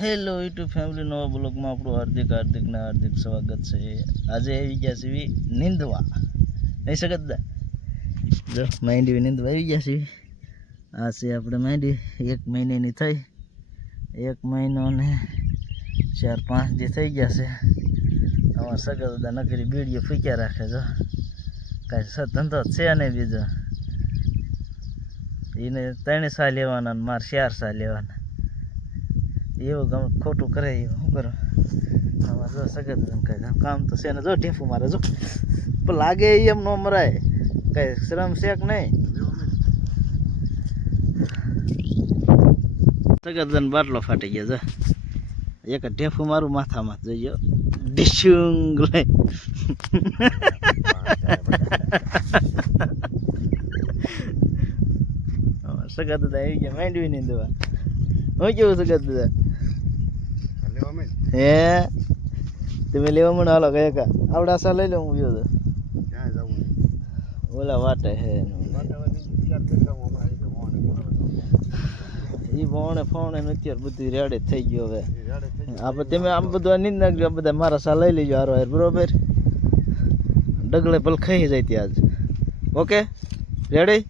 Hello YouTube family નવા બ્લોગમાં આપણું હાર્દિક હાર્દિક ને હાર્દિક સ્વાગત છે. આજે આવી ગયા છે નીંદવા. નહીં શકત જો માંડવી નીંદવા આવી ગયા છે. આ છે આપણે માંડી એક મહિનાની થઈ. એક મહિનો ને ચાર, પાંચ જે થઈ ગયા છે. આમાં સગત દાદા નકરી બીડીઓ ફૂક્યા રાખે જો કાંઈ સ ધંધો છે નહીં બીજો. એને ત્રણે સા લેવાના ને મારે ચાર સા લેવાના. એવું ગમે ખોટું કરે એવું, શું કરો? આમાં જો સગત કઈ કામ તો છે ને જો ઢીફું મારે, જો. પણ લાગે એમ ન મરાય. કઈ શ્રમ છે કે નહીં? સગતજન બાટલો ફાટી ગયો, જો. એક ઢેફું મારું માથામાં જોઈજો ડિશુંગ લઈ સગત આવી ગયા માંડવી ની દવા. હું કેવું સગત દાદા? હે? તમે લેવા મને હાલો કહે કા? આવડા આશા લઈ લો હું ગયો તો. ઓલા વાટે હે એ ફોણે ફોણે અત્યારે બધું રેડે થઈ ગયો હવે. આપણે તમે આમ બધું આ નીંદ નાખજો આ બધા મારા સા લઈ લેજો હારો હાર બરોબર? ડગલે ભલે ખાઈ જાય ત્યાં જ. ઓકે? રેડી?